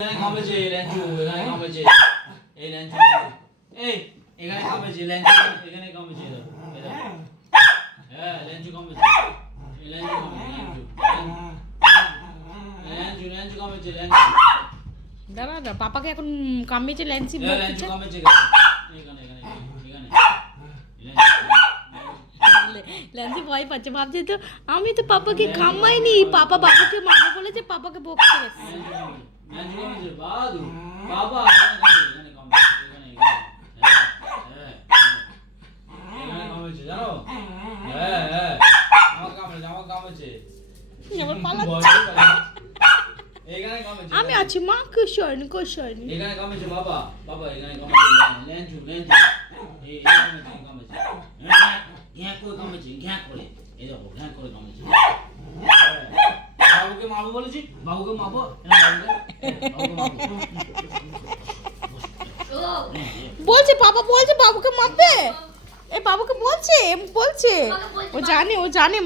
এখানে কামেছে ল্যাঞ্চু, এখানে কামেছে এই ল্যাঞ্চু, এই এখানে কামেছে ল্যাঞ্চু, এখানে কামেছে দেখো, এই দেখো। হ্যাঁ ল্যাঞ্চু কামেছে, এই ল্যাঞ্চু কামেছে, ল্যাঞ্চু ল্যাঞ্চু কামেছে ল্যাঞ্চু। দাঁড়া না, পাপাকে এখন কামিয়েছে ল্যান্সি ল্যাঞ্চু বলছে। কামেছে এখানে এখানে এখানে ল্যান্সি ভয় পাচ্ছে, ভাবছে তো আমি তো পাপাকে কামাইনি, পাপা বাবুকে মারবে বলেছে, পাপাকে বকতে গেছে। ল্যাঞ্চু কামেছে বাদু বাবা এখানে কামেছে এখানে এখানে কামেছে জানো। হ্যাঁ হ্যাঁ আমার কামেছে এবার পালাচ্ছে। এখানে কামেছে আমি আছি মা, কুশন কুশন। এখানে কামেছে বাবা বাবা এখানে কামেছে ল্যাঞ্চু ল্যাঞ্চু এই কামেছে কামেছে ঘ্যাঁ করে কামেছে ঘ্যাঁ করে এই দেখো ঘ্যাঁ করে কামেছে। বাবুকে মারবো বলেছি, বাবুকে মারবো, বাবুকে মারবো। বলছে পাপা বলছে বাবুকে মারবে, এই বাবুকে বলছে ও জানে